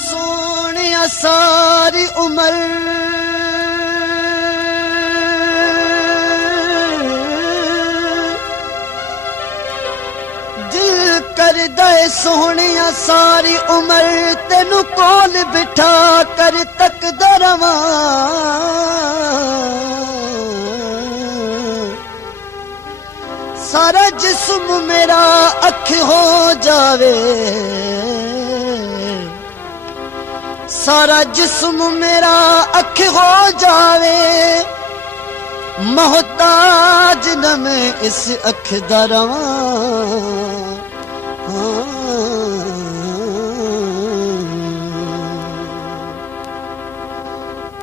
सोनिया सारी उम्र दिल कर दे सोनिया सारी उम्र तेनू कोल बिठा कर तकदा रवां सारा जिस्म मेरा अख हो जावे सारा जिस्म मेरा अख हो जावे मोहताज न मैं इस अख दा रवां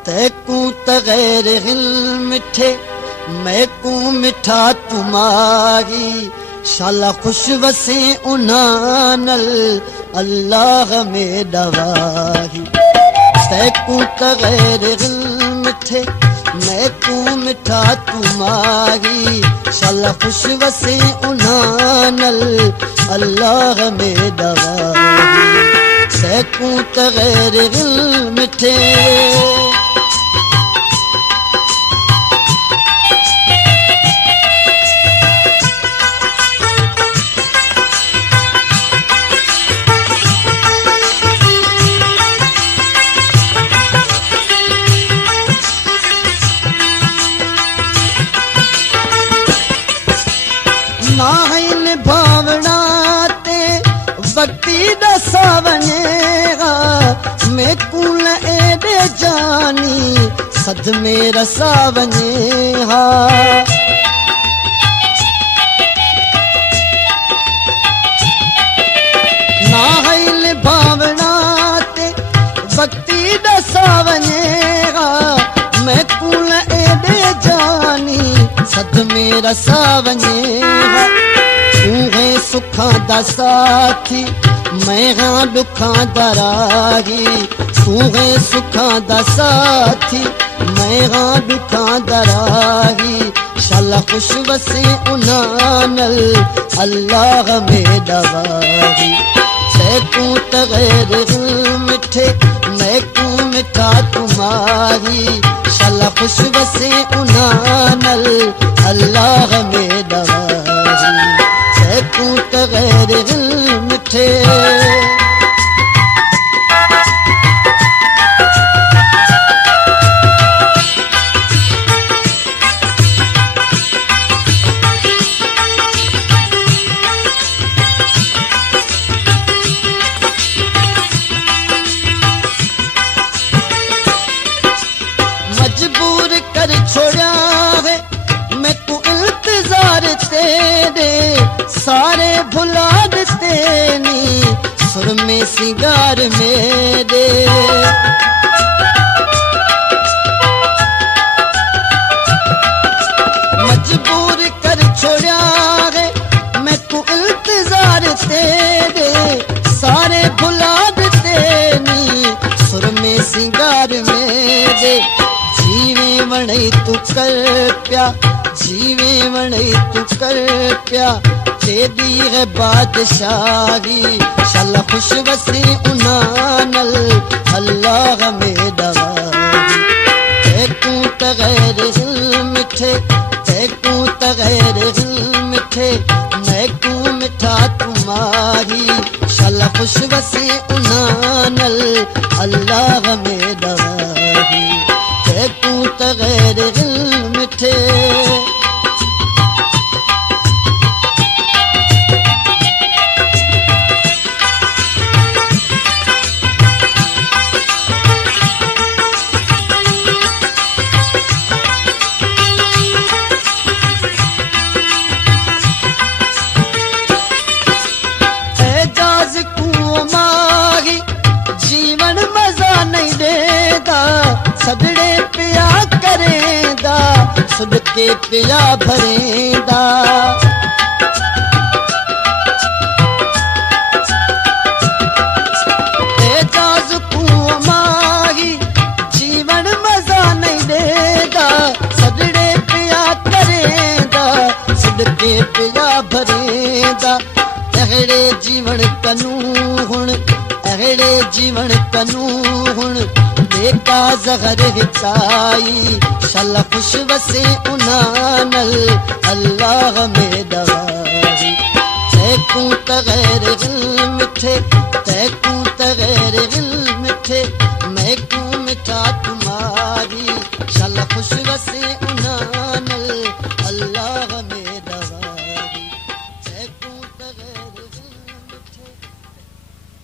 तैकू तगैर हिल मिठे मैं को मिठा तुम्हारी शाला खुश वसे उनानल अल्लाह में दवाही तैकू तगैर मिठे मैं को मिठा तुम्हारी शाला खुश वसे उनानल अल्लाह में दवाही तैकू तगैर मिठे भक्ति दसा वनेगा मैं कूल एडे जानी सद में रसा वनेहा नाहिल भावना ते भक्ति दसा वनेगा मैं कूल एडे जानी सद में रसा वनेहा सुखा दा साथी मैं हाँ दुखा दा राही तू है सुखा दा साथी मैं हाँ दुखा दा राही शाला खुश वसे उनानल अल्लाह में दवाही तैकू तगैर मिठे मैं को मिठा तुम्हारी शाला खुश वसे उनानल अल्लाह में दवाही तू तगैर मिठे मजबूर कर छोड़ा है मैं को इंतजार तेरे सारे भुला देते नी सुर में सिंगार मेरे मजबूर कर छोड़ा है मैं को इंतजार तेरे सारे भुला देते नी सुर में सिंगार मेरे जीवे वणे तू कर प्या जीवे वणे तू कर प्या तेरी है बादशाही शाला खुश वसी उनानल अल्लाह में दवाही तैकू तगैर मिठे तैकू तगैर मिठे मैं को मिठा तुम्हारी शाला खुश वसी उनानल अल्लाह में दवाही तैकू तगैर मिठे सदड़े पिया करेंदा सुध के पिया भरेंदा एजाज को माही जीवन मजा नहीं देगा सदड़े पिया करेंदा सुध के पिया भरेंदा तहड़े जीवन कनू हुण अहिड़े जीवन कनू हुण बेका ज़हर हिताई शल खुश वसे उन्हानल अल्लाह में